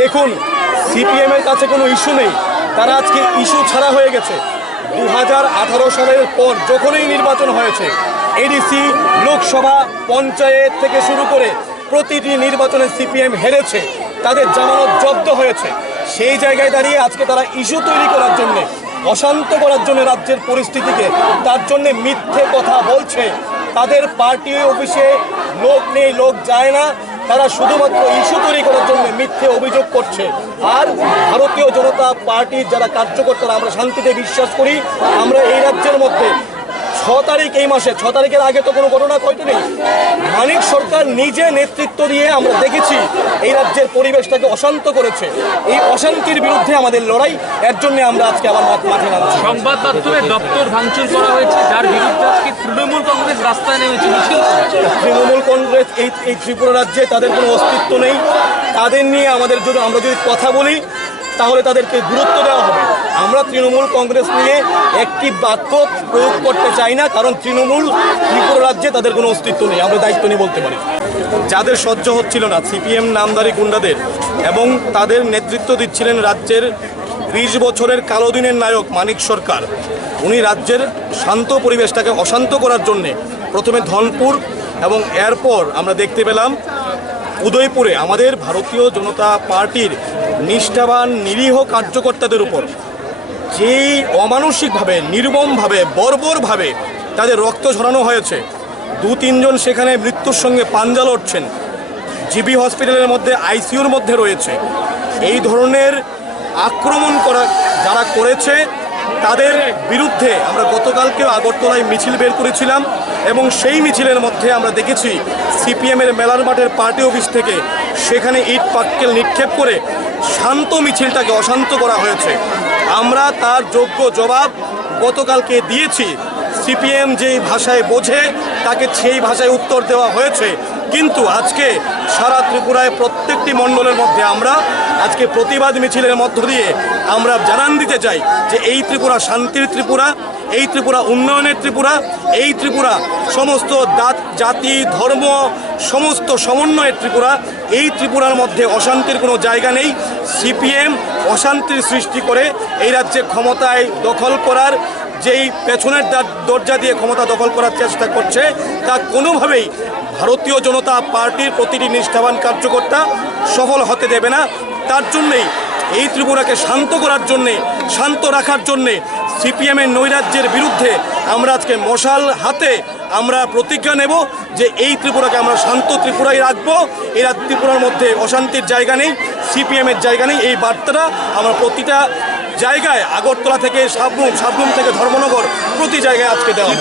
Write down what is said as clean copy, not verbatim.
দেখুন, সিপিএম এর কাছে কোনো ইস্যু নেই, তারা আজকে ইস্যু ছাড়া হয়ে গেছে। 2018 সালের পর যখনই নির্বাচন হয়েছে, এডিসি, লোকসভা, পঞ্চায়েত থেকে শুরু করে প্রতিটি নির্বাচনে সিপিএম হেরেছে, তাদের জামানত জব্দ হয়েছে। সেই জায়গায় দাঁড়িয়ে আজকে তারা ইস্যু তৈরি করার জন্য, অশান্ত করার জন্য রাজ্যের পরিস্থিতিকে, তার জন্য মিথ্যে কথা বলছে। তাদের পার্টি অফিসে লোক নেই, লোক যায় না, তারা শুধুমাত্র ইস্যু তৈরি করার জন্য মিথ্যে অভিযোগ করছে। আর ভারতীয় জনতা পার্টির যারা কার্যকর্তারা, আমরা শান্তিতে বিশ্বাস করি। আমরা এই রাজ্যের মধ্যে 6 তারিখ, এই মাসে 6 তারিখের আগে তো কোনো ঘটনা ঘটেনি। মানিক সরকার নিজে নেতৃত্ব দিয়ে আমরা দেখেছি এই রাজ্যের পরিবেশটাকে অশান্ত করেছে। এই অশান্তির বিরুদ্ধে আমাদের লড়াই, এর জন্য আমরা আজকে আবার মাঠে নামছি। সংবাদ মাধ্যমের দপ্তর ভাঙচুর করা হয়েছে, যার বিরুদ্ধে আজকে তৃণমূল কংগ্রেস রাস্তায় নেমেছে, মিছিল। তৃণমূল কংগ্রেস এই ত্রিপুরা রাজ্যে তাদের কোনো অস্তিত্ব নেই। তাদের নিয়ে আমরা যদি কথা বলি তাহলে তাদেরকে গুরুত্ব দেওয়া হবে। আমরা তৃণমূল কংগ্রেস নিয়ে একটি বাক্য প্রয়োগ করতে চাই না, কারণ তৃণমূল ত্রিপুরা রাজ্যে তাদের কোনো অস্তিত্ব নেই। আমরা দায়িত্ব নিয়ে বলতে পারি। যাদের সহ্য হচ্ছিল না সিপিএম নামধারী গুন্ডাদের, এবং তাদের নেতৃত্ব দিচ্ছিলেন রাজ্যের 20 বছরের কালো দিনের নায়ক মানিক সরকার, উনি রাজ্যের শান্ত পরিবেশটাকে অশান্ত করার জন্যে প্রথমে ধনপুর এবং এরপর আমরা দেখতে পেলাম উদয়পুরে আমাদের ভারতীয় জনতা পার্টির নিষ্ঠাবান নিরীহ কার্যকর্তাদের উপর যেই অমানসিকভাবে, নির্মমভাবে, বর্বরভাবে তাদের রক্ত ঝরানো হয়েছে। 2-3 জন সেখানে মৃত্যুর সঙ্গে পাঞ্জা লড়ছেন, জিবি হসপিটালের মধ্যে, আইসিইউর মধ্যে রয়েছে। এই ধরনের আক্রমণ যারা করেছে তাদের বিরুদ্ধে আমরা গতকালকেও আগরতলায় মিছিল বের করেছিলাম, এবং সেই মিছিলের মধ্যে আমরা দেখেছি সিপিএমের মেলার মাঠের পার্টি অফিস থেকে সেখানে ইট পাটকেল নিক্ষেপ করে শান্ত মিছিলটাকে অশান্ত করা হয়েছে। আমরা তার যোগ্য জবাব গতকালকে দিয়েছি। সিপিএম যেই ভাষায় বোঝে তাকে সেই ভাষায় উত্তর দেওয়া হয়েছে। কিন্তু আজকে সারা ত্রিপুরায় প্রত্যেকটি মণ্ডলের মধ্যে আমরা আজকে প্রতিবাদ মিছিলের মধ্য দিয়ে আমরা জানান দিতে চাই যে এই ত্রিপুরা শান্তির ত্রিপুরা, এই ত্রিপুরা উন্নয়নের ত্রিপুরা, এই ত্রিপুরা সমস্ত জাতি ধর্ম সমস্ত সমন্বয়ের ত্রিপুরা। এই ত্রিপুরার মধ্যে অশান্তির কোনো জায়গা নেই। সিপিএম অশান্তির সৃষ্টি করে এই রাজ্যে ক্ষমতায় দখল করার যেই পেছনের দরজা দিয়ে ক্ষমতা দখল করার চেষ্টা করছে, তা কোনোভাবেই ভারতীয় জনতা পার্টির প্রতিটি নিষ্ঠাবান কার্যকর্তা সফল হতে দেবে না। তার জন্যেই এই ত্রিপুরাকে শান্ত করার জন্যে, শান্ত রাখার জন্যে সিপিএমের নৈরাজ্যের বিরুদ্ধে আমরা আজকে মশাল হাতে আমরা প্রতিজ্ঞা নেব যে এই ত্রিপুরাকে আমরা শান্ত ত্রিপুরাই রাখবো। এই ত্রিপুরার মধ্যে অশান্তির জায়গা নেই, সিপিএমের জায়গা নেই। এই বার্তাটা আমরা প্রতিটা জায়গায়, আগরতলা থেকে সাবরুম থেকে ধর্মনগর, প্রতি জায়গায় আজকে দেওয়া।